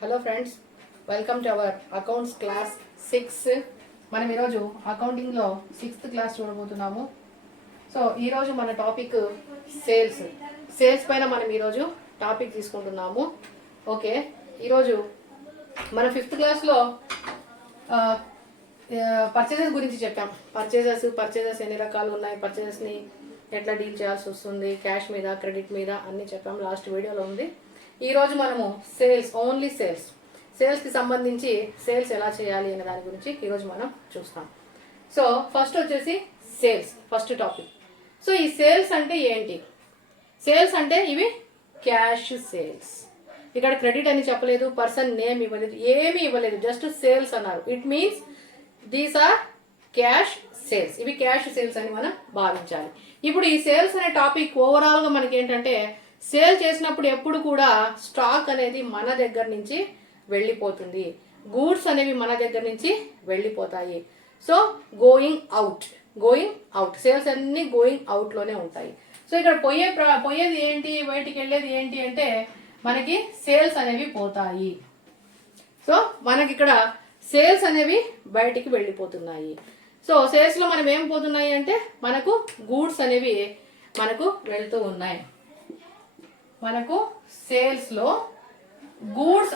Hello friends, welcome to our accounts class 6. మనం ఈరోజు అకౌంటింగ్లో 6th క్లాస్ చూడబోతున్నాము. సో ఈరోజు మన టాపిక్ సేల్స్ పైన మనం ఈరోజు టాపిక్ తీసుకుంటున్నాము. ఓకే, ఈరోజు మన 5th క్లాస్లో పర్చేజెస్ గురించి చెప్పాం. పర్చేజెస్ ఎన్ని రకాలు ఉన్నాయి, పర్చేజెస్ని ఎట్లా డీల్ చేయాల్సి వస్తుంది, క్యాష్ మీద క్రెడిట్ మీద అన్నీ చెప్పాం. లాస్ట్ వీడియోలో ఉంది. ఈరోజు మనము ఓన్లీ సేల్స్కి సంబంధించి సేల్స్ ఎలా చేయాలి అనే దాని గురించి ఈరోజు మనం చూస్తాం. సో ఫస్ట్ వచ్చేసి ఫస్ట్ టాపిక్. సో ఈ సేల్స్ అంటే ఏంటి? సేల్స్ అంటే ఇవి క్యాష్ సేల్స్. ఇక్కడ క్రెడిట్ అని చెప్పలేదు, పర్సన్ నేమ్ ఇవ్వలేదు, ఏమీ ఇవ్వలేదు, జస్ట్ సేల్స్ అన్నారు. It means these are cash sales. ఇవి క్యాష్ సేల్స్ అని మనం భావించాలి. ఇప్పుడు ఈ సేల్స్ అనే టాపిక్ ఓవరాల్గా మనకి ఏంటంటే, సేల్ చేసినప్పుడు ఎప్పుడు కూడా స్టాక్ అనేది మన దగ్గర నుంచి వెళ్ళిపోతుంది, గూడ్స్ అనేవి మన దగ్గర నుంచి వెళ్ళిపోతాయి. సో గోయింగ్ అవుట్ సేల్స్ అన్ని గోయింగ్ అవుట్లోనే ఉంటాయి. సో ఇక్కడ పోయేది ఏంటి, బయటికి వెళ్ళేది ఏంటి అంటే మనకి సేల్స్ అనేవి పోతాయి. సో మనకి ఇక్కడ సేల్స్ అనేవి బయటికి వెళ్ళిపోతున్నాయి. సో సేల్స్లో మనం ఏం పోతున్నాయి అంటే మనకు గూడ్స్ అనేవి మనకు వెళ్తూ ఉన్నాయి. మనకు సేల్స్లో గూడ్స్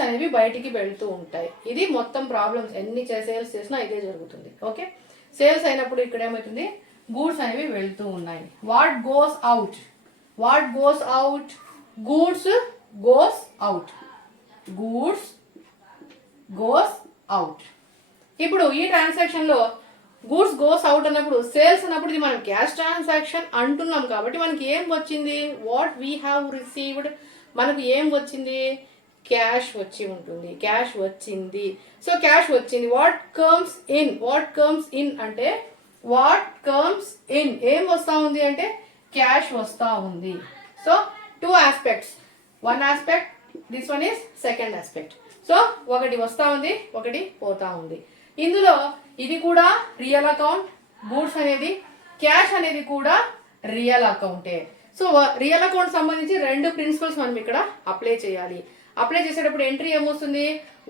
అనేవి బయటికి వెళ్తూ ఉంటాయి. ఇది మొత్తం ప్రాబ్లమ్స్, ఎన్ని సేల్స్ చేసినా ఇదే జరుగుతుంది. ఓకే, సేల్స్ అయినప్పుడు ఇక్కడ ఏమవుతుంది, గూడ్స్ అనేవి వెళ్తూ ఉన్నాయి. What goes out goods goes out. ఇప్పుడు ఈ ట్రాన్సాక్షన్లో గూడ్స్ గోస్ అవుట్ అన్నప్పుడు, సేల్స్ అన్నప్పుడు ఇది మనం క్యాష్ ట్రాన్సాక్షన్ అంటున్నాం కాబట్టి మనకి ఏం వచ్చింది, వాట్ వీ హ్యావ్ రిసీవ్డ్, మనకు ఏం వచ్చింది, క్యాష్ వచ్చి ఉంటుంది, క్యాష్ వచ్చింది. సో క్యాష్ వచ్చింది. వాట్ కమ్స్ ఇన్ అంటే ఏం వస్తూ ఉంది అంటే క్యాష్ వస్తూ ఉంది. So 2 aspects, 1 aspect, this one is second aspect. So ఒకటి వస్తూ ఉంది, ఒకటి పోతా ఉంది. ఇందులో ఇది కూడా రియల్ అకౌంట్, గూడ్స్ అనేది, క్యాష్ అనేది కూడా రియల్ అకౌంటే. సో రియల్ అకౌంట్ సంబంధించి 2 ప్రిన్సిపల్స్ మనం ఇక్కడ అప్లై చేయాలి. అప్లై చేసేటప్పుడు ఎంట్రీ ఏమొస్తుంది,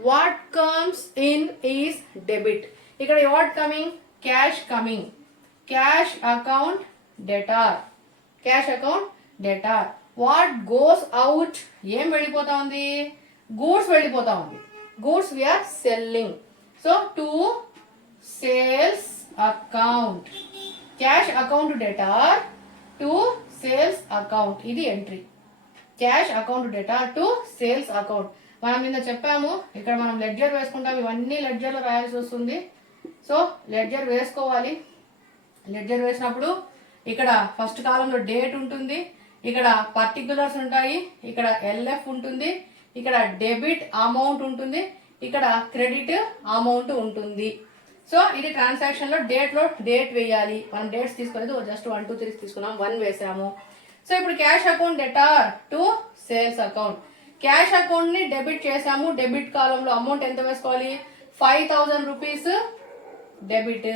what comes in is debit. ఇక్కడ what coming, cash coming, cash account debtor. What goes out, ఏం వెళ్ళిపోతా ఉంది, గూడ్స్ వెళ్ళిపోతా ఉంది. Goods we are selling. So to sales account, cash account debtor to sales account. ఇది entry, cash account debtor to sales account. మనం నిన్న చెప్పాము, ఇక్కడ మనం లెడ్జర్ వేసుకుంటాం, ఇవన్నీ లెడ్జర్లో రాయాల్సి వస్తుంది. సో లెడ్జర్ వేసుకోవాలి. లెడ్జర్ వేసినప్పుడు ఇక్కడ ఫస్ట్ కాలంలో డేట్ ఉంటుంది, ఇక్కడ పర్టిక్యులర్స్ ఉంటాయి, ఇక్కడ ఎల్ఎఫ్ ఉంటుంది, ఇక్కడ డెబిట్ అమౌంట్ ఉంటుంది, ఇక్కడ క్రెడిట్ అమౌంట్ ఉంటుంది. సో ఇది ట్రాన్సాక్షన్లో డేట్ వేయాలి. మనం డేట్స్ తీసుకోలేదు, జస్ట్ 1 2 3 తీసుకున్నాం, 1 వేసాము. సో ఇప్పుడు cash account debtor to sales account. Cash అకౌంట్ని డెబిట్ చేసాము. డెబిట్ కాలంలో అమౌంట్ ఎంత వేసుకోవాలి, 5000 రూపీస్ డెబిట్.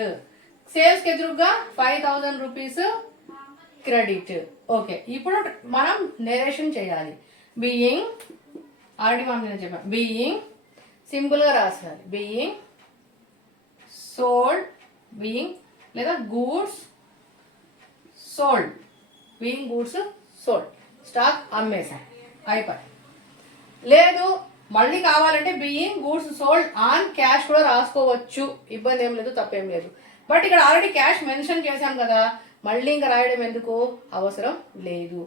సేల్స్కి ఎదురుగా 5000 రూపీస్ క్రెడిట్. ఓకే, ఇప్పుడు మనం నెరేషన్ చేయాలి. ఆల్రెడీ మనం చెప్పాం, సింపుల్గా రాసాలి. సోల్డ్, లేదా goods sold, goods sold, stock అమ్మేసాం, అయిపోయి. లేదు మళ్ళీ కావాలంటే గూడ్స్ సోల్డ్ ఆన్ క్యాష్ కూడా రాసుకోవచ్చు, ఇబ్బంది ఏం లేదు, తప్పేం లేదు. బట్ ఇక్కడ ఆల్రెడీ క్యాష్ మెన్షన్ చేశాం కదా, మళ్ళీ ఇంకా రాయడం ఎందుకు, అవసరం లేదు.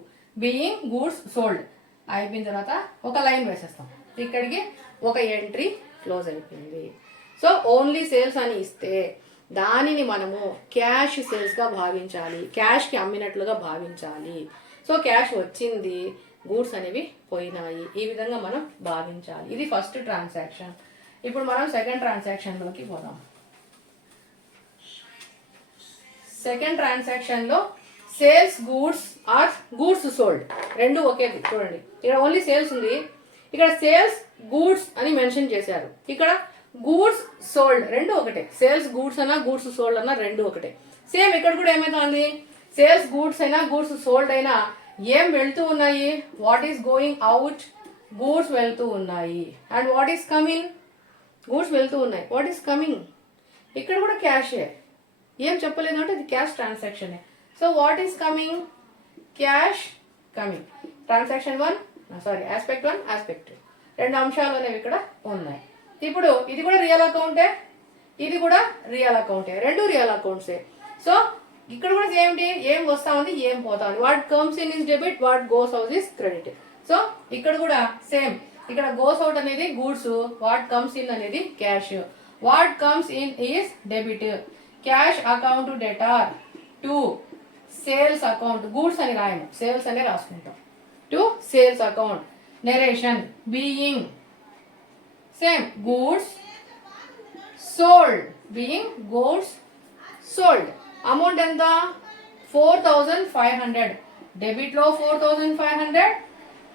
గూడ్స్ సోల్డ్ అయిపోయిన తర్వాత ఒక లైన్ వేసేస్తాం, ఇక్కడికి ఒక ఎంట్రీ క్లోజ్ అయిపోయింది. సో ఓన్లీ సేల్స్ అని ఇస్తే దానిని మనము క్యాష్ సేల్స్గా భావించాలి, క్యాష్కి అమ్మినట్లుగా భావించాలి. సో క్యాష్ వచ్చింది, గూడ్స్ అనేవి పోయినాయి, ఈ విధంగా మనం భావించాలి. ఇది ఫస్ట్ ట్రాన్సాక్షన్. ఇప్పుడు మనం సెకండ్ ట్రాన్సాక్షన్లోకి పోదాం. సెకండ్ ట్రాన్సాక్షన్లో sales goods or goods sold, రెండు ఒకే. చూడండి, ఇక్కడ ఓన్లీ సేల్స్ ఉంది, ఇక్కడ సేల్స్ గూడ్స్ అని మెన్షన్ చేశారు, ఇక్కడ గూడ్స్ సోల్డ్, రెండు ఒకటే. సేల్స్ గూడ్స్ అన్నా గూడ్స్ సోల్డ్ అన్నా రెండు ఒకటే. సేమ్ ఇక్కడ కూడా ఏమైతుంది, సేల్స్ గూడ్స్ అయినా గూడ్స్ సోల్డ్ అయినా ఏం వెళ్తూ ఉన్నాయి, what is going out, goods వెళ్తూ ఉన్నాయి. And what is coming, goods వెళ్తూ ఉన్నాయి. వాట్ ఈస్ కమింగ్, ఇక్కడ కూడా క్యాషే, ఏం చెప్పలేదు అంటే ఇది క్యాష్ ట్రాన్సాక్షనే. So what is coming, cash coming. Transaction 1 sorry aspect 1 aspect 2 రెండు అంశాలు అనేవి ఇక్కడ ఉన్నాయి. ఇప్పుడు ఇది కూడా రియల్ అకౌంటే, ఇది కూడా రియల్ అకౌంటే, రెండు రియల్ అకౌంట్సే. సో ఇక్కడ కూడా ఏమిటి, ఏం వస్తా ఉంది ఏం పోతా ఉంది. What comes in is debit, what goes out is credit. So ఇక్కడ కూడా సేమ్, ఇక్కడ గోస్ అవుట్ అనేది గూడ్స్, వాట్ కమ్స్ ఇన్ అనేది cash. What comes in is debit, cash account debtor to sales account, goods అని రాయము sales అనే రాసుకుంటాం, to sales account. Narration being same goods sold, being goods sold. Amount ఎంత 4500, debit లో 4500,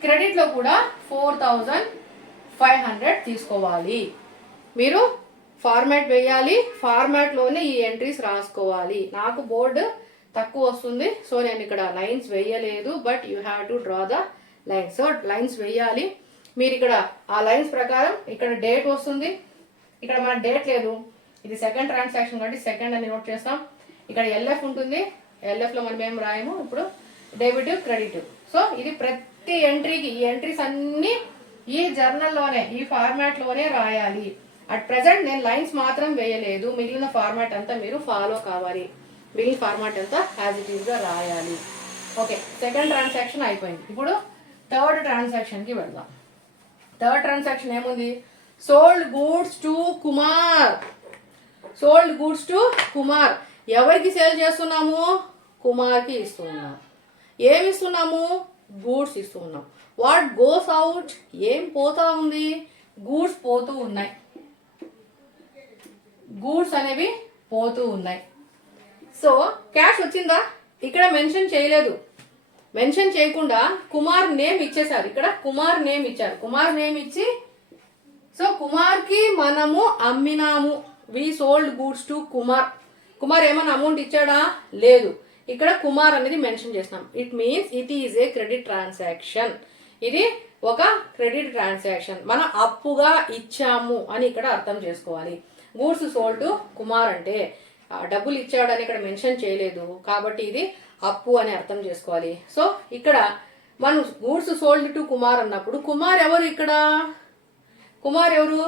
credit లో కూడా 4500 తీసుకోవాలి. మీరు ఫార్మాట్ వేయాలి, ఫార్మాట్ లోనే ఈ ఎంట్రీస్ రాసుకోవాలి. నాకు బోర్డు తక్కువ వస్తుంది సో నేను ఇక్కడ లైన్స్ వేయలేదు, but you have to draw the lines. So lines వేయాలి మీరు ఇక్కడ. ఆ లైన్స్ ప్రకారం ఇక్కడ డేట్ వస్తుంది, ఇక్కడ మన డేట్ లేదు, ఇది సెకండ్ ట్రాన్సాక్షన్ కాబట్టి సెకండ్ అని నోట్ చేస్తాం. ఇక్కడ ఎల్ఎఫ్ ఉంటుంది, ఎల్ఎఫ్ లో మనం ఏం రాయము ఇప్పుడు, డెబిట్ క్రెడిట్. సో ఇది ప్రతి ఎంట్రీకి, ఈ ఎంట్రీస్ అన్ని ఈ జర్నల్లోనే ఈ ఫార్మాట్ లోనే రాయాలి. అట్ ప్రెసెంట్ నేను లైన్స్ మాత్రం వేయలేదు, మిగిలిన ఫార్మాట్ అంతా మీరు ఫాలో కావాలి. మిగిలిన ఫార్మాట్ అంతా యాజ్ ఇట్ ఈస్ గా రాయాలి. ఓకే, సెకండ్ ట్రాన్సాక్షన్ అయిపోయింది. ఇప్పుడు థర్డ్ ట్రాన్సాక్షన్ కి వెళ్దాం. థర్డ్ ట్రాన్సాక్షన్ ఏముంది, sold goods to Kumar. Sold goods to Kumar. ఎవరికి సేల్ చేస్తున్నాము, కుమార్కి ఇస్తున్నాం. ఏమి ఇస్తున్నాము, గూడ్స్ ఇస్తున్నాం. వాట్ గోస్ అవుట్, ఏం పోతా ఉంది, గూడ్స్ పోతూ ఉన్నాయి, గూడ్స్ అనేవి పోతూ ఉన్నాయి. సో క్యాష్ వచ్చిందా, ఇక్కడ మెన్షన్ చేయలేదు, మెన్షన్ చేయకుండా కుమార్ నేమ్ ఇచ్చేసారు. ఇక్కడ కుమార్ నేమ్ ఇచ్చారు, కుమార్ నేమ్ ఇచ్చి సో కుమార్కి మనము అమ్మినాము. We sold goods to Kumar. Kumar ఏమైనా అమౌంట్ ఇచ్చాడా, లేదు. ఇక్కడ కుమార్ అనేది మెన్షన్ చేసినాం. It means it is a credit transaction. ఇది ఒక క్రెడిట్ ట్రాన్సాక్షన్, మనం అప్పుగా ఇచ్చాము అని ఇక్కడ అర్థం చేసుకోవాలి. గూడ్స్ సోల్డ్ టు కుమార్ అంటే డబ్బులు ఇచ్చాడని ఇక్కడ మెన్షన్ చేయలేదు కాబట్టి ఇది అప్పు అని అర్థం చేసుకోవాలి. సో ఇక్కడ మనం గూడ్స్ సోల్డ్ టు కుమార్ అన్నప్పుడు కుమార్ ఎవరు, ఇక్కడ కుమార్ ఎవరు,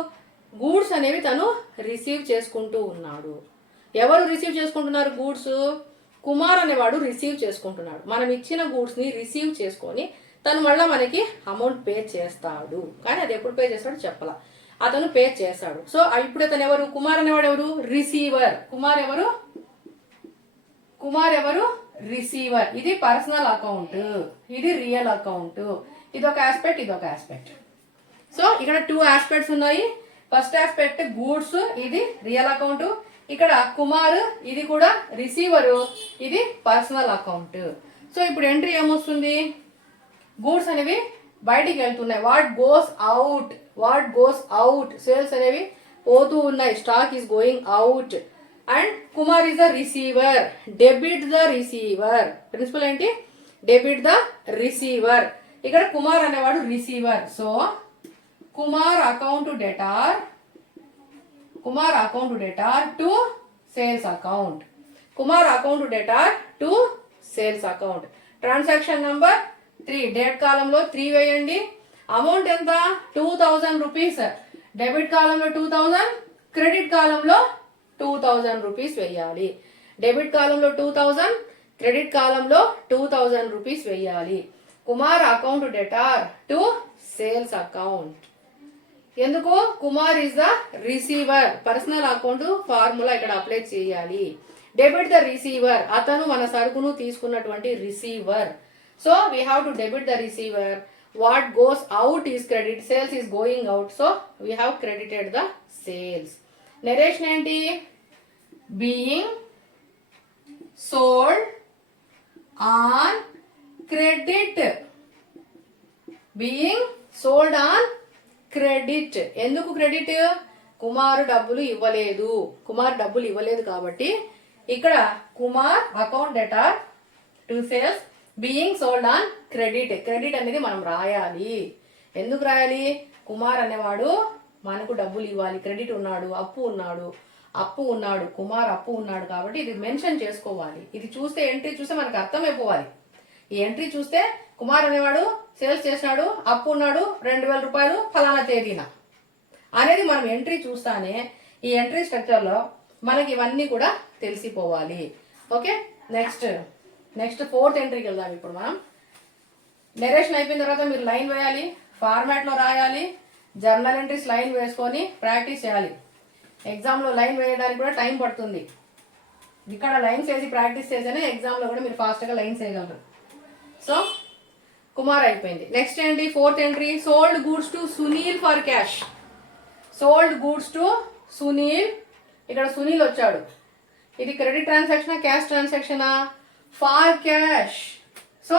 గూడ్స్ అనేవి తను రిసీవ్ చేసుకుంటూ ఉన్నాడు. ఎవరు రిసీవ్ చేసుకుంటున్నారు, గూడ్స్, కుమార్ అనేవాడు రిసీవ్ చేసుకుంటున్నాడు. మనం ఇచ్చిన గూడ్స్ ని రిసీవ్ చేసుకొని తను మళ్ళీ మనకి అమౌంట్ పే చేస్తాడు. కానీ అది ఎప్పుడు పే చేస్తాడు చెప్పాల, అతను పే చేస్తాడు. సో ఇప్పుడు అతను ఎవరు, కుమార్ అనేవాడు ఎవరు, రిసీవర్. కుమార్ ఎవరు, కుమార్ ఎవరు, రిసీవర్. ఇది పర్సనల్ అకౌంట్, ఇది రియల్ అకౌంట్. ఇది ఒక ఆస్పెక్ట్, ఇది ఒక ఆస్పెక్ట్. సో ఇక్కడ 2 ఆస్పెక్ట్స్ ఉన్నాయి. ఫస్ట్ ఆస్పెక్ట్ గూడ్స్, ఇది రియల్ అకౌంట్. ఇక్కడ కుమార్, ఇది కూడా రిసీవర్, ఇది పర్సనల్ అకౌంట్. సో ఇప్పుడు ఎంట్రీ ఏమొస్తుంది, గూడ్స్ అనేవి బయటికి వెళ్తున్నాయి. What goes out, what goes out, sales అనేవి పోతూ ఉన్నాయి. Stock is going out. And Kumar is the receiver, debit the receiver. Principal ఏంటి, డెబిట్ ద రిసీవర్. ఇక్కడ కుమార్ అనేవాడు receiver. So Kumar account debtor, Kumar account debtor to sales account. Kumar account debtor to sales account. Transaction number 3, date కాలంలో 3 వేయండి. Amount ఎంత, 2000 rupees. Debit కాలంలో 2000, credit కాలంలో 2000 rupees వేయాలి. Debit కాలంలో 2000, క్రెడిట్ కాలంలో 2000 రూపీస్ వేయాలి. Kumar account debtor to sales account. ఎందుకు, Kumar is the receiver. Personal account formula ఇక్కడ అప్లై చేయాలి. డెబిట్ ద రిసీవర్, అతను మన సరుకును తీసుకున్నటువంటి receiver. So we have to debit the receiver. What goes out is credit, sales is going out. So we have credited the sales. Narration ఏంటి, being sold on credit, being sold on credit. ఎందుకు credit, Kumar డబ్బులు ఇవ్వలేదు, కుమార్ డబ్బులు ఇవ్వలేదు కాబట్టి ఇక్కడ Kumar account debtor to sales being sold on credit. Credit అనేది మనం రాయాలి. ఎందుకు రాయాలి? కుమార్ అనేవాడు మనకు డబ్బులు ఇవ్వాలి, క్రెడిట్ ఉన్నాడు, అప్పు ఉన్నాడు, కుమార్ అప్పు ఉన్నాడు కాబట్టి ఇది మెన్షన్ చేసుకోవాలి. ఇది చూస్తే ఎంట్రీ చూస్తే మనకు అర్థమైపోవాలి. ఈ ఎంట్రీ చూస్తే కుమార్ అనేవాడు సేల్స్ చేసినాడు, అప్పు ఉన్నాడు 2000 రూపాయలు ఫలానా తేదీన అనేది మనం ఎంట్రీ చూస్తానే ఈ ఎంట్రీ స్ట్రక్చర్లో మనకి ఇవన్నీ కూడా తెలిసిపోవాలి. ఓకే, నెక్స్ట్ 4th ఎంట్రీకి వెళ్దాం. ఇప్పుడు మనం నెరేషన్ అయిపోయిన తర్వాత మీరు లైన్ వేయాలి, ఫార్మాట్లో రాయాలి, జర్నల్ ఎంట్రీస్ లైన్ వేసుకొని ప్రాక్టీస్ చేయాలి. ఎగ్జామ్లో లైన్ వేయడానికి కూడా టైం పడుతుంది. ఇక్కడ లైన్స్ వేసి ప్రాక్టీస్ చేస్తేనే ఎగ్జామ్లో కూడా మీరు ఫాస్ట్గా లైన్స్ వేయగలరు. సో కుమార్ అయిపోయింది. నెక్స్ట్ ఏంటి? 4th entry, sold goods to Sunil for cash. Sold goods to Sunil. ఇక్కడ సునీల్ వచ్చాడు. ఇది క్రెడిట్ ట్రాన్సాక్షనా, క్యాష్ ట్రాన్సాక్షనా? For cash. So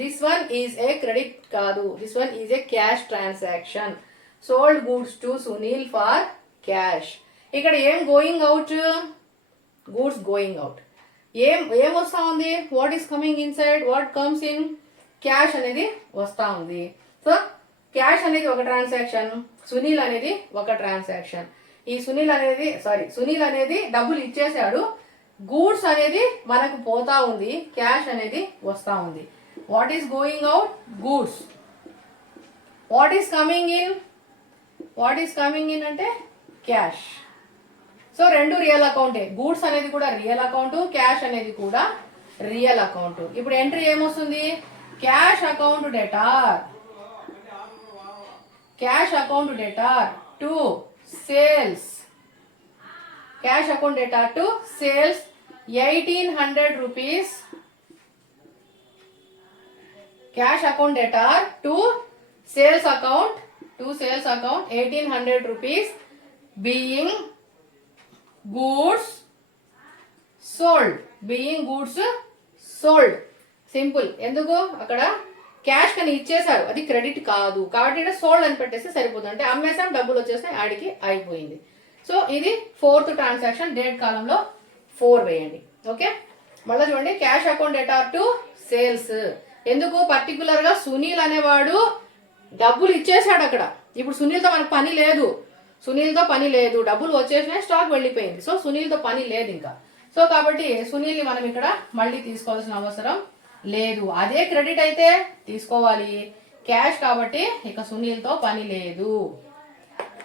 this one is a credit కాదు, this one is a cash transaction. Sold goods to Sunil for cash. ఇక్కడ ఏం going out? Goods going out. ఏం వస్తా ఉంది? What is coming inside, what comes in? Cash అనేది వస్తా ఉంది. So cash అనేది ఒక ట్రాన్సాక్షన్, సునీల్ అనేది ఒక ట్రాన్సాక్షన్. ఈ సునీల్ అనేది డబ్బులు ఇచ్చేసాడు, గూడ్స్ అనేది మనకు పోతా ఉంది, క్యాష్ అనేది వస్తా ఉంది. What is going out? Goods. What is coming in? అంటే క్యాష్. సో రెండు రియల్ అకౌంటే. గూడ్స్ అనేది కూడా రియల్ అకౌంట్, క్యాష్ అనేది కూడా రియల్ అకౌంట్. ఇప్పుడు ఎంట్రీ ఏమొస్తుంది? Cash account debtor. Cash account debtor to sales. Cash account debtor to sales 1800 rupees. Cash account debtor to sales account 1800 rupees being goods sold. Simple. ఎందుకు? అక్కడ cash కని ఇచ్చేసారు, అది credit కాదు కాబట్టి ఇక్కడ సోల్డ్ అని పెట్టేస్తే సరిపోతుంది. అంటే అమ్మేసాం, డబ్బులు వచ్చేస్తాయి, ఆడికి అయిపోయింది. సో ఇది 4th ట్రాన్సాక్షన్. డేట్ కాలంలో 4 వేయండి. ఓకే, మళ్ళీ చూడండి. Cash account debtor to sales. ఎందుకు? పర్టికులర్ గా సునీల్ అనేవాడు డబ్బులు ఇచ్చేసాడు అక్కడ. ఇప్పుడు సునీల్తో మనకు పని లేదు, డబ్బులు వచ్చేసినాయి, స్టాక్ వెళ్ళిపోయింది. సో సునీల్తో పని లేదు ఇంకా. సో కాబట్టి సునీల్ని మనం ఇక్కడ మళ్ళీ తీసుకోవాల్సిన అవసరం లేదు. అదే క్రెడిట్ అయితే తీసుకోవాలి, క్యాష్ కాబట్టి ఇక సునీల్తో పని లేదు.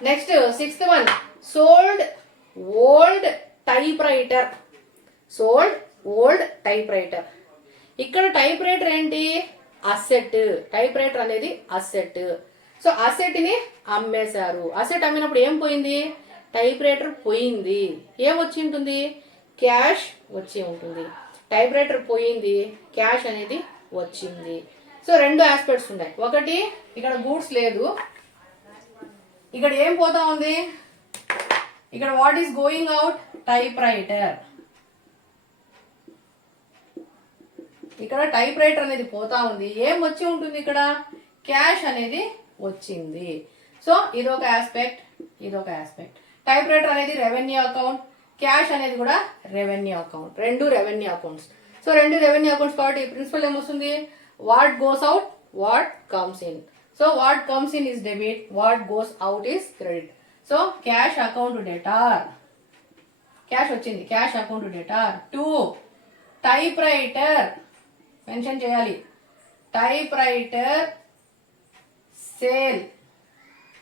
Next 6th one, sold old type writer. ఇక్కడ టైప్ రైటర్ ఏంటి? అసెట్. టైప్ రైటర్ అనేది అసెట్. సో అసెట్ ని అమ్మేశారు. అసెట్ అమ్మినప్పుడు ఏం పోయింది? టైప్ రైటర్ పోయింది. ఏం వచ్చి ఉంటుంది? క్యాష్ వచ్చి ఉంటుంది. టైప్ రైటర్ పోయింది, క్యాష్ అనేది వచ్చింది. సో 2 ఆస్పెక్ట్స్ ఉన్నాయి. ఒకటి, ఇక్కడ గూడ్స్ లేదు, ఇక్కడ ఏం పోతా ఉంది? ఇక్కడ what is going out? Type writer. ఇక్కడ టైప్ రైటర్ అనేది పోతా ఉంది, ఏం వచ్చి ఉంటుంది? ఇక్కడ క్యాష్ అనేది వచ్చింది. సో ఇదొక ఆస్పెక్ట్. టైప్ రైటర్ అనేది రెవెన్యూ అకౌంట్, క్యాష్ అనేది కూడా revenue account. 2 revenue accounts. So 2 revenue accounts కాబట్టి ప్రిన్సిపల్ ఏమొస్తుంది? What goes out, what comes in. So what comes in is debit, what goes out is credit. So cash account debtor, cash వచ్చింది, cash account debtor. 2 typewriter mention చేయాలి. Typewriter sale.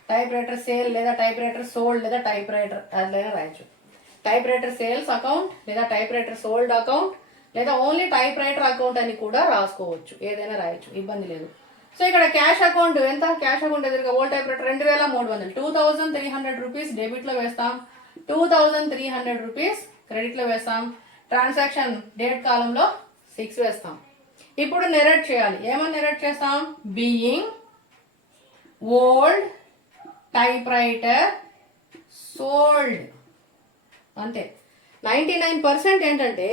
Typewriter sale లేదా typewriter sold లేదా typewriter అట్లయినా రాయొచ్చు. Type writer sales account లేదా typewriter sold account లేదా only type writer account అని కూడా రాసుకోవచ్చు, ఏదైనా రాయొచ్చు, ఇబ్బంది లేదు. సో ఇక్కడ క్యాష్ అకౌంట్ ఎంత? క్యాష్ అకౌంట్ ఎదురుగా old type writer 2300, 2300 rupees debit లో వేస్తాం, 2300 రూపీస్ క్రెడిట్ లో వేస్తాం. ట్రాన్సాక్షన్ డేట్ కాలంలో 6 వేస్తాం. ఇప్పుడు నెరేట్ చేయాలి. ఏమని నెరేట్ చేస్తాం? Being old typewriter sold. అంతే. 99% ఏంటంటే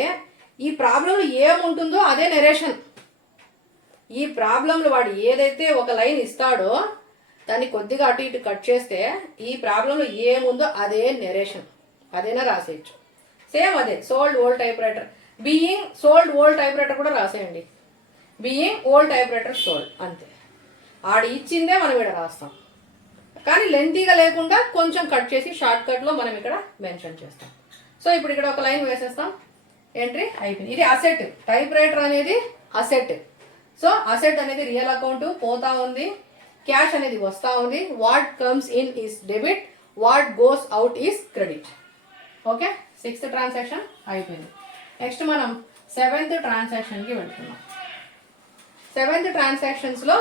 ఈ ప్రాబ్లంలో ఏముంటుందో అదే నెరేషన్. ఈ ప్రాబ్లంలో వాడు ఏదైతే ఒక లైన్ ఇస్తాడో దాన్ని కొద్దిగా అటు ఇటు కట్ చేస్తే ఈ ప్రాబ్లంలో ఏముందో అదే నెరేషన్, అదేనా రాసేయచ్చు. సేమ్ అదే sold old typewriter. Being sold old typewriter కూడా రాసేయండి. Being old typewriter sold అంతే. ఆడ ఇచ్చిందే మనం ఇక్కడ రాస్తాం, కానీ లెంతీగా లేకుండా కొంచెం కట్ చేసి షార్ట్ కట్లో మనం ఇక్కడ మెన్షన్ చేస్తాం. సో ఇప్పుడు ఇక్కడ ఒక లైన్ వేసేస్తాం, ఎంట్రీ అయిపోయింది. ఇది అసెట్, టైప్ రైటర్ అనేది అసెట్. సో అసెట్ అనేది రియల్ అకౌంట్ పోతా ఉంది, క్యాష్ అనేది వస్తూ ఉంది. What comes in is debit, what goes out is credit. Okay, 6th transaction అయిపోయింది. నెక్స్ట్ మనం 7th ట్రాన్సాక్షన్కి వెళ్తున్నాం. 7th ట్రాన్సాక్షన్స్లో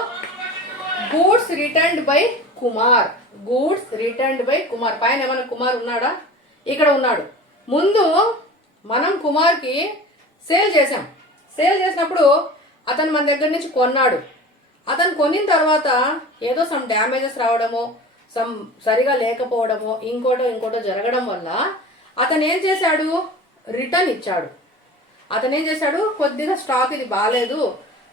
goods returned by Kumar. Goods returned by Kumar. పైన ఏమైనా కుమార్ ఉన్నాడా? ఇక్కడ ఉన్నాడు. ముందు మనం కుమార్కి సేల్ చేసాం. సేల్ చేసినప్పుడు అతను మన దగ్గర నుంచి కొన్నాడు. అతను కొనిన తర్వాత ఏదో సమ్ డ్యామేజెస్ రావడమో, సమ్ సరిగా లేకపోవడమో, ఇంకోటో జరగడం వల్ల అతను ఏం చేశాడు? రిటర్న్ ఇచ్చాడు. అతను ఏం చేశాడు? కొద్దిగా స్టాక్ ఇది బాగాలేదు,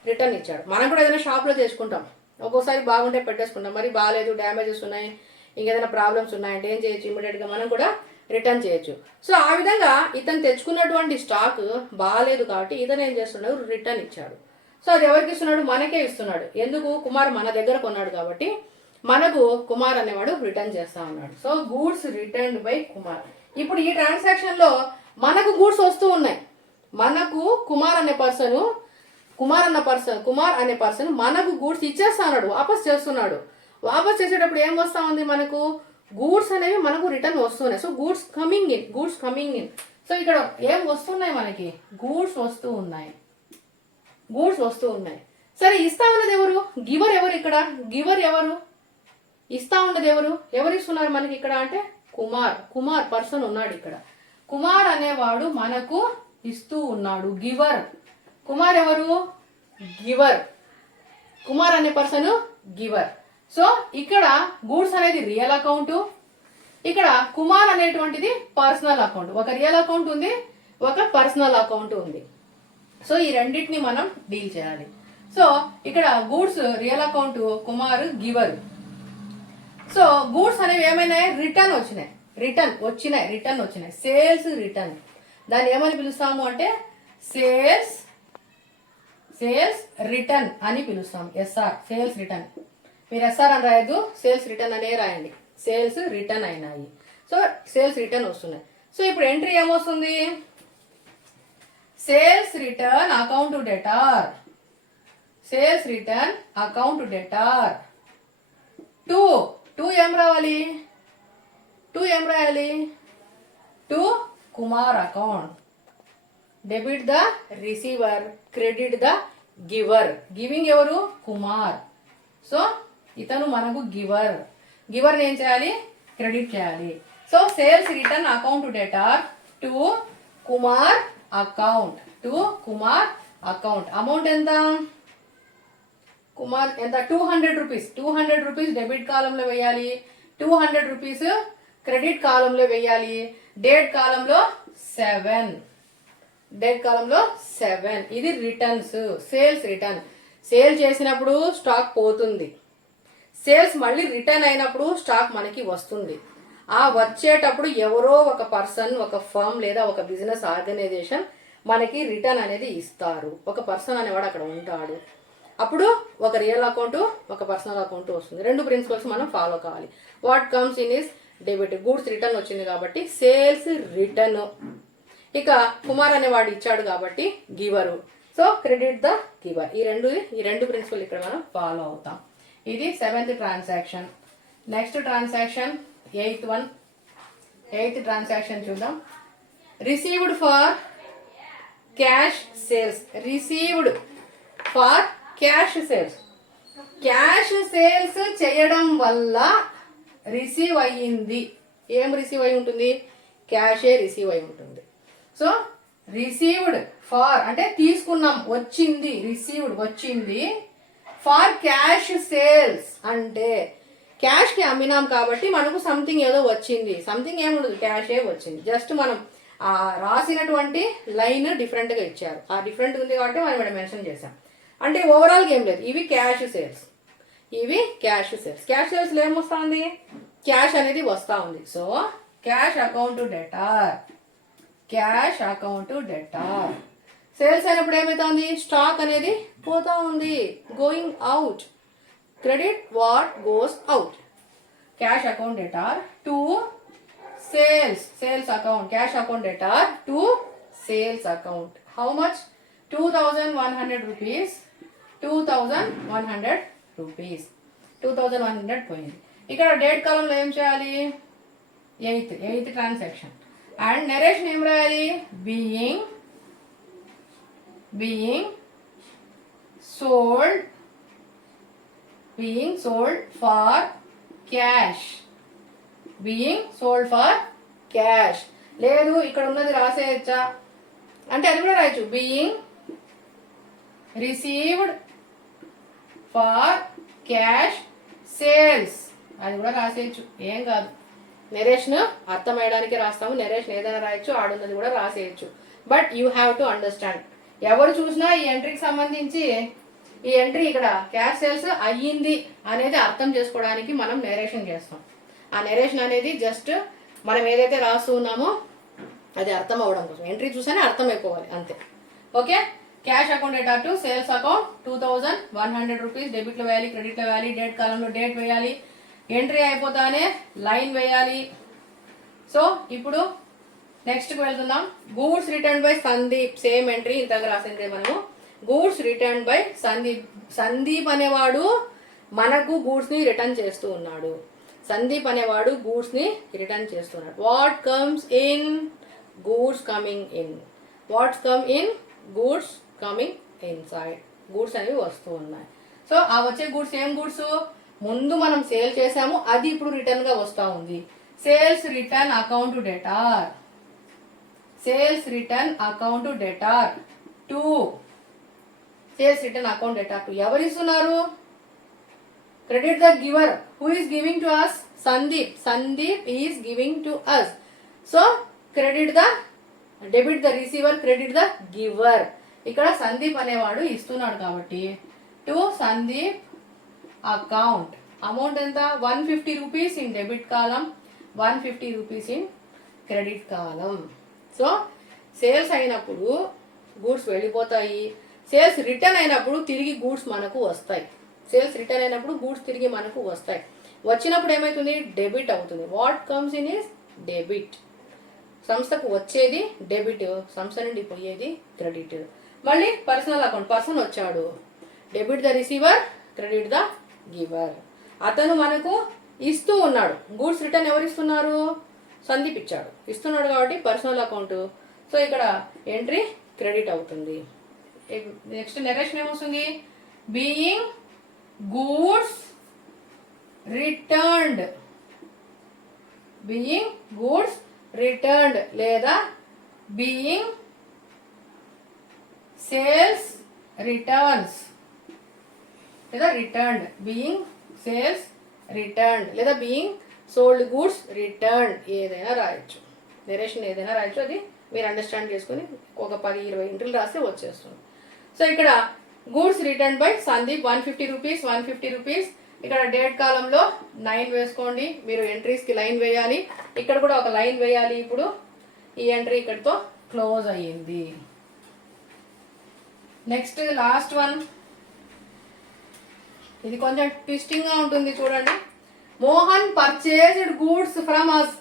రిటర్న్ ఇచ్చాడు. మనం కూడా ఏదైనా షాప్లో చేసుకుంటాం, ఒక్కోసారి బాగుంటే పెట్టేసుకుంటాం, మరి బాగాలేదు, డ్యామేజెస్ ఉన్నాయి, ఇంకేదైనా ప్రాబ్లమ్స్ ఉన్నాయంటే ఏం చేయొచ్చు? ఇమీడియట్గా మనం కూడా రిటర్న్ చేయొచ్చు. సో ఆ విధంగా ఇతను తెచ్చుకున్నటువంటి స్టాక్ బాగాలేదు కాబట్టి ఇతను ఏం చేస్తున్నాడు? రిటర్న్ ఇచ్చాడు. సో అది ఎవరికి ఇస్తున్నాడు? మనకే ఇస్తున్నాడు. ఎందుకు? కుమార్ మన దగ్గర కొన్నాడు కాబట్టి మనకు కుమార్ అనేవాడు రిటర్న్ చేస్తా ఉన్నాడు. So goods returned by Kumar. ఇప్పుడు ఈ ట్రాన్సాక్షన్లో మనకు గూడ్స్ వస్తూ ఉన్నాయి. మనకు కుమార్ అనే పర్సన్ మనకు గూడ్స్ ఇచ్చేస్తా ఉన్నాడు, వాపస్ చేస్తున్నాడు. వాపస్ చేసేటప్పుడు ఏం వస్తా ఉంది? మనకు గూడ్స్ అనేవి మనకు రిటర్న్ వస్తున్నాయి. So goods coming in. So ఇక్కడ ఏం వస్తున్నాయి? మనకి గూడ్స్ వస్తూ ఉన్నాయి. సరే, ఇస్తా ఉన్నది ఎవరు? గివర్ ఎవరు? ఇక్కడ గివర్ ఎవరు? ఇస్తా ఉన్నది ఎవరు? ఎవరు ఇస్తున్నారు మనకి ఇక్కడ అంటే కుమార్ పర్సన్ ఉన్నాడు ఇక్కడ. కుమార్ అనేవాడు మనకు ఇస్తూ ఉన్నాడు. గివర్. కుమార్ ఎవరు? గివర్. కుమార్ అనే పర్సన్ గివర్. సో ఇక్కడ గూడ్స్ అనేది రియల్ అకౌంట్, ఇక్కడ కుమార్ అనేటువంటిది పర్సనల్ అకౌంట్. ఒక రియల్ అకౌంట్ ఉంది, ఒక పర్సనల్ అకౌంట్ ఉంది. సో ఈ రెండింటిని మనం డీల్ చేయాలి. సో ఇక్కడ goods real account, Kumar giver. So goods అనేవి ఏమైనా రిటర్న్ వచ్చినాయి. Sales return. దాన్ని ఏమని పిలుస్తాము అంటే సేల్స్ రిటర్న్ అని పిలుస్తాం. SR, sales return. మీరు ఎస్ఆర్ అని రాయద్దు, సేల్స్ రిటర్న్ అనే రాయండి. సేల్స్ రిటర్న్ అయినాయి. సో సేల్స్ రిటర్న్ వస్తున్నాయి. సో ఇప్పుడు ఎంట్రీ ఏమొస్తుంది? Sales return account debtor. Sales return account debtor. To ఏం రావాలి? ఏం రాయాలి? To Kumar account. Debit the receiver, credit the giver. Giving ఎవరు? కుమార్. సో ఇతను మనకు గివర్. గివర్ని ఏం చేయాలి? క్రెడిట్ చేయాలి. So sales return account debtor to Kumar account. Amount ఎంత? కుమార్ ఎంత? 200 రూపీస్. 200 రూపీస్ డెబిట్ కాలంలో వేయాలి, 200 రూపీస్ క్రెడిట్ కాలంలో వేయాలి. డేట్ కాలంలో 7. ఇది రిటర్న్స్. Sales return. సేల్ చేసినప్పుడు స్టాక్ పోతుంది, సేల్స్ మళ్ళీ రిటర్న్ అయినప్పుడు స్టాక్ మనకి వస్తుంది. ఆ వచ్చేటప్పుడు ఎవరో ఒక పర్సన్, ఒక ఫర్మ్ లేదా ఒక బిజినెస్ ఆర్గనైజేషన్ మనకి రిటర్న్ అనేది ఇస్తారు. ఒక పర్సన్ అనేవాడు అక్కడ ఉంటాడు. అప్పుడు ఒక రియల్ అకౌంట్, ఒక పర్సనల్ అకౌంట్ వస్తుంది. రెండు ప్రిన్సిపల్స్ మనం ఫాలో కావాలి. What comes in is debit. Goods return వచ్చింది కాబట్టి సేల్స్ రిటర్న్. ఇక కుమార్ అనేవాడు ఇచ్చాడు కాబట్టి giver. So credit the giver. ఈ రెండు ప్రిన్సిపల్ ఇక్కడ మనం ఫాలో అవుతాం. ఇది 7th transaction. Next transaction 8th transaction చూద్దాం. Received for cash sales. Cash sales చేయడం వల్ల రిసీవ్ అయ్యింది. ఏం రిసీవ్ అయి ఉంటుంది? క్యాషే రిసీవ్ అయి ఉంటుంది. సో రిసీవ్డ్ ఫార్ అంటే తీసుకున్నాం, వచ్చింది. రిసీవ్డ్ వచ్చింది. ఫార్ క్యాష్ సేల్స్ అంటే క్యాష్కి అమ్మినాం కాబట్టి మనకు సంథింగ్ ఏదో వచ్చింది. సంథింగ్ ఏముండదు, క్యాషే వచ్చింది. జస్ట్ మనం రాసినటువంటి లైన్ డిఫరెంట్గా ఇచ్చారు. ఆ డిఫరెంట్ ఉంది కాబట్టి మనం ఇక్కడ మెన్షన్ చేసాం. అంటే ఓవరాల్గా ఏం లేదు. ఇవి క్యాష్ సేల్స్. క్యాష్ సేల్స్లో ఏమొస్తుంది? క్యాష్ అనేది వస్తూ ఉంది. So cash account debtor. Sales అయినప్పుడు ఏమవుతుంది, స్టాక్ అనేది పోతా ఉంది, going out. Credit what goes out. Cash account debtor to sales account. Cash account debtor to sales account. How much? 2100 rupees. 2100 rupees. 2100 పోయింది. ఇక్కడ డేట్ కాలంలో ఏం చేయాలి? Eighth transaction. అండ్ నరేషన్ ఏం రాయాలి? being sold for cash. being sold for cash. లేదు ఇక్కడ ఉన్నది రాసేయచ్చా అంటే అది కూడా రాయొచ్చు. being received for cash sales అది కూడా రాసేయచ్చు, ఏం కాదు. నెరేషన్ అర్థమయ్యడానికి రాస్తాము. నెరేషన్ ఏదైనా రాయొచ్చు, ఆడున్నది కూడా రాసేయచ్చు. But you have to understand. ఎవరు చూసినా ఈ ఎంట్రీకి సంబంధించి ఈ ఎంట్రీ ఇక్కడ క్యాష్ సేల్స్ అయ్యింది అనేది అర్థం చేసుకోవడానికి మనం నెరేషన్ చేస్తాం. ఆ నెరేషన్ అనేది జస్ట్ మనం ఏదైతే రాస్తూ ఉన్నామో అది అర్థం అవ్వడం కోసం. ఎంట్రీ చూసానే అర్థమైపోవాలి అంతే. Okay. Cash account debtor to sales account 2100 rupees. డెబిట్లో వేయాలి, క్రెడిట్లో వేయాలి, డేట్ కాలంలో డేట్ వేయాలి, ఎంట్రీ అయిపోతానే లైన్ వేయాలి. సో ఇప్పుడు నెక్స్ట్కి వెళ్తున్నాం. Goods return by Sandeep. Same entry ఇంతగా రాసిందే మనము. Goods return by Sandeep. Sandeep అనేవాడు మనకు గూడ్స్ని రిటర్న్ చేస్తూ ఉన్నాడు. సందీప్ అనేవాడు గూడ్స్ని రిటర్న్ చేస్తున్నాడు. What comes in? Goods coming in. What's come in? Goods coming inside. Goods అనేవి వస్తూ ఉన్నాయి. సో ఆ వచ్చే గూడ్స్ ఏం గూడ్స్? ముందు మనం సేల్ చేసాము, అది ఇప్పుడు రిటర్న్ గా వస్తూ ఉంది. Sales return account debtor. Sales return account debtor to. Sales return account debtor to ఎవరు ఇస్తున్నారు? Credit the giver. Who is giving to us? Sandeep. Sandeep is giving to us. So credit the, debit the receiver, credit the giver. ఇక్కడ సందీప్ అనేవాడు ఇస్తున్నాడు కాబట్టి to Sandeep account. Amount ఎంత? 150 rupees in debit column, 150 rupees in credit column. So sales అయినప్పుడు goods వెళ్ళిపోతాయి, sales return అయినప్పుడు తిరిగి goods మనకు వస్తాయి. సేల్స్ రిటర్న్ అయినప్పుడు గూడ్స్ తిరిగి మనకు వస్తాయి. వచ్చినప్పుడు ఏమవుతుంది? డెబిట్ అవుతుంది. What comes in is debit. సంస్థకు వచ్చేది డెబిట్, సంస్థ నుండి పోయేది క్రెడిట్. మళ్ళీ పర్సనల్ అకౌంట్. పర్సన్ వచ్చాడు, debit the receiver, credit the giver. అతను మనకు ఇస్తూ ఉన్నాడు. గూడ్స్ రిటర్న్ ఎవరు ఇస్తున్నారు? సందీప్ ఇచ్చాడు, ఇస్తున్నాడు కాబట్టి పర్సనల్ అకౌంట్. సో ఇక్కడ ఎంట్రీ క్రెడిట్ అవుతుంది. నెక్స్ట్ నెరేషన్ ఏమొస్తుంది? Being goods returned. Being goods returned లేదా బీయింగ్ సేల్స్ రిటర్న్స్ లేదా రిటర్న్డ్. బీయింగ్ సేల్స్ రిటర్న్డ్ లేదా బీయింగ్ సోల్డ్ గూడ్స్ రిటర్న్డ్. ఏదైనా రాయొచ్చు, నెరేషన్ ఏదైనా రాయొచ్చు. అది మీరు అండర్స్టాండ్ చేసుకుని ఒక 10-20 ఎంట్రీలు రాస్తే వచ్చేస్తుంది. సో ఇక్కడ goods return by Sandeep 150 rupees, 150 rupees. ఇక్కడ డేట్ కాలంలో 9 వేసుకోండి. మీరు ఎంట్రీస్కి లైన్ వేయాలి, ఇక్కడ కూడా ఒక లైన్ వేయాలి. ఇప్పుడు ఈ ఎంట్రీ ఇక్కడితో క్లోజ్ అయ్యింది. Next last one. ఇది కొంచెం ట్విస్టింగ్ గా ఉంటుంది చూడండి. Mohan purchased goods from us.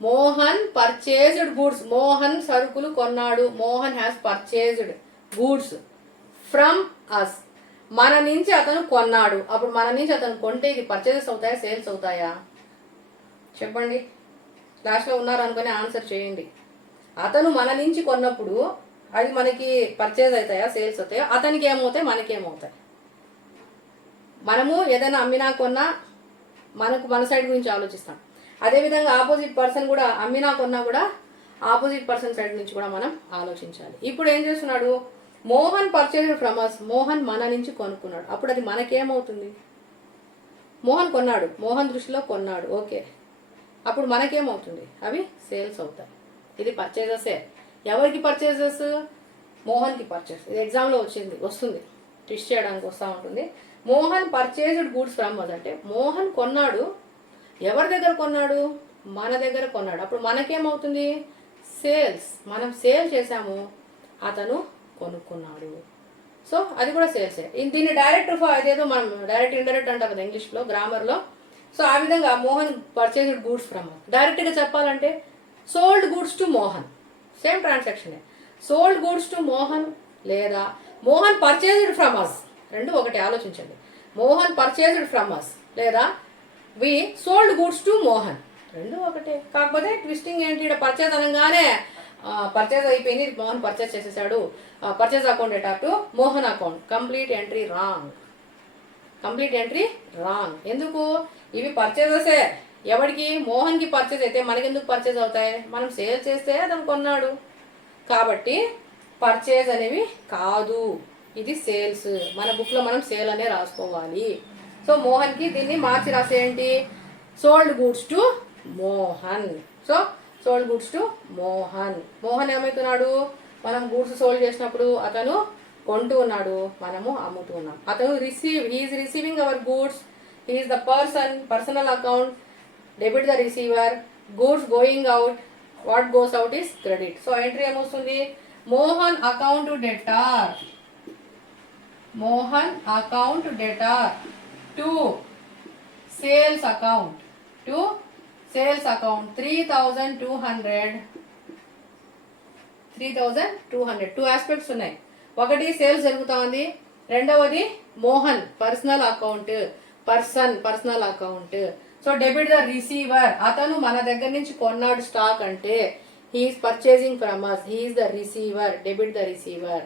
Mohan purchased goods. Mohan సరుకులు కొన్నాడు. Mohan has purchased goods from us. మన నుంచి అతను కొన్నాడు. అప్పుడు మన నుంచి అతను కొంటే ఇది పర్చేజెస్ అవుతాయా, సేల్స్ అవుతాయా? చెప్పండి. లాస్ట్లో ఉన్నారు అనుకుని ఆన్సర్ చేయండి. అతను మన నుంచి కొన్నప్పుడు అది మనకి పర్చేజ్ అవుతాయా, సేల్స్ అవుతాయా? అతనికి ఏమవుతాయి, మనకి ఏమవుతాయి? మనము ఏదైనా అమ్మినా కొన్నా మనకు మన సైడ్ గురించి ఆలోచిస్తాం. అదేవిధంగా ఆపోజిట్ పర్సన్ కూడా అమ్మినా కొన్నా కూడా ఆపోజిట్ పర్సన్ సైడ్ నుంచి కూడా మనం ఆలోచించాలి. ఇప్పుడు ఏం చేస్తున్నాడు? Mohan purchase from us. Mohan మన నుంచి కొనుక్కున్నాడు. అప్పుడు అది మనకేమవుతుంది? మోహన్ కొన్నాడు, మోహన్ దృష్టిలో కొన్నాడు, ఓకే. అప్పుడు మనకేమవుతుంది? అవి సేల్స్ అవుతాయి. ఇది పర్చేజెసే. ఎవరికి పర్చేజెస్? మోహన్కి పర్చేస్. ఇది ఎగ్జామ్లో వస్తుంది, ట్విస్ట్ చేయడానికి వస్తూ ఉంటుంది. Mohan purchased goods from us అంటే మోహన్ కొన్నాడు. ఎవరి దగ్గర కొన్నాడు? మన దగ్గర కొన్నాడు. అప్పుడు మనకేమవుతుంది? సేల్స్. మనం సేల్ చేసాము, అతను కొనుక్కున్నాడు. సో అది కూడా సేల్సే. దీన్ని డైరెక్ట్ ఇదేదో మనం డైరెక్ట్ ఇండైరెక్ట్ అంటాం కదా ఇంగ్లీష్లో గ్రామర్లో. సో ఆ విధంగా మోహన్ పర్చేజ్డ్ గూడ్స్ ఫ్రమ్. డైరెక్ట్గా చెప్పాలంటే sold goods to Mohan, same ట్రాన్సాక్షనే. సోల్డ్ గూడ్స్ టు మోహన్ లేదా మోహన్ పర్చేజ్డ్ ఫ్రమ్ అస్, రెండు ఒకటి. ఆలోచించండి. మోహన్ పర్చేజ్డ్ ఫ్రమ్ అస్ లేదా we sold goods to Mohan, రెండు ఒకటే. కాకపోతే ట్విస్టింగ్ ఏంటి, ఇక్కడ పర్చేజ్ అనగానే పర్చేజ్ అయిపోయింది, మోహన్ పర్చేజ్ చేసేసాడు, purchase account debtor to Mohan account. Complete entry wrong, complete entry wrong. ఎందుకు? ఇవి పర్చేజెసే. ఎవరికి? మోహన్కి పర్చేజ్ అయితే మనకెందుకు పర్చేజ్ అవుతాయి? మనం సేల్ చేస్తే అతను కొన్నాడు కాబట్టి పర్చేజ్ అనేవి కాదు, ఇది సేల్స్. మన బుక్లో మనం సేల్ అనే రాసుకోవాలి. సో మోహన్కి దీన్ని మార్చి రాసేయండి, sold goods to Mohan. So sold goods to Mohan. Mohan ఏమవుతున్నాడు? మనం గూడ్స్ సోల్డ్ చేసినప్పుడు అతను కొంటూ ఉన్నాడు, మనము అమ్ముతూ ఉన్నాం. అతను he is receiving our goods, he is the person, personal account, debit the receiver, goods going out, what goes out is credit. So entry ఏమొస్తుంది? Mohan account debtor, Mohan account debtor to sales account, to sales account 3,200. Two aspects ఉన్నాయి. ఒకటి sales జరుగుతా ఉంది, రెండవది Mohan personal account, personal account. So debit the receiver, అతను మన దగ్గర నుంచి కొన్నాడు స్టాక్ అంటే he is purchasing from us, he is the receiver, debit the receiver.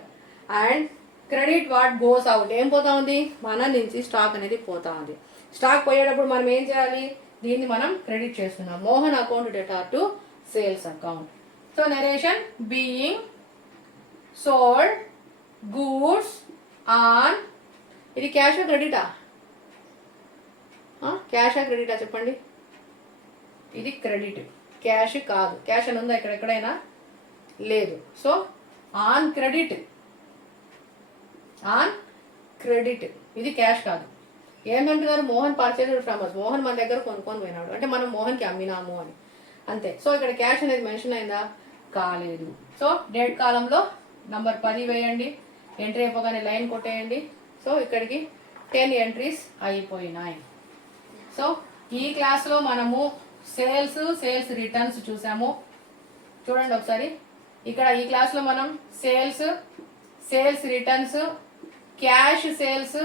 And credit what goes out, ఏం పోతా ఉంది? మన నుంచి స్టాక్ అనేది పోతా ఉంది. స్టాక్ పోయేటప్పుడు మనం ఏం చేయాలి? దీన్ని మనం క్రెడిట్ చేస్తున్నాం. Mohan account debtor to sales account. So narration being sold goods on, ఇది క్యాషా క్రెడిటా? క్యాషా క్రెడిటా చెప్పండి? ఇది క్రెడిట్, క్యాష్ కాదు. క్యాష్ అని ఉందా ఎక్కడైనా? లేదు. So on credit, on credit, ఇది క్యాష్ కాదు. ఏమంటున్నారు? Mohan purchased from us, Mohan మన దగ్గర కొనుక్కొని పోయినాడు అంటే మనం మోహన్కి అమ్మినాము అని, అంతే. సో ఇక్కడ క్యాష్ అనేది మెన్షన్ అయిందా? కాలేదు. సో డేట్ కాలంలో నంబర్ 10 వేయండి, ఎంట్రీ అయిపోగానే లైన్ కొట్టేయండి. సో ఇక్కడికి 10 ఎంట్రీస్ అయిపోయినాయి. సో ఈ క్లాస్లో మనము సేల్స్ రిటర్న్స్ చూసాము. చూడండి ఒకసారి. ఇక్కడ ఈ క్లాస్లో మనం sales returns, cash sales,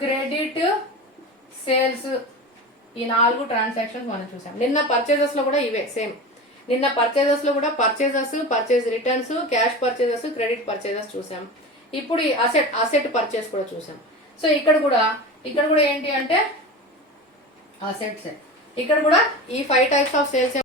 credit sales, ఈ 4 ట్రాన్సాక్షన్స్ మనం చూసాం. నిన్న పర్చేజెస్లో కూడా ఇవే సేమ్. నిన్న పర్చేజెస్లో కూడా purchase returns, cash purchases, credit purchases చూసాం. ఇప్పుడు ఈ అసెట్ పర్చేస్ కూడా చూసాం. సో ఇక్కడ కూడా ఏంటి అంటే అసెట్స్. ఇక్కడ కూడా ఈ 5 టైప్స్ ఆఫ్ సేల్స్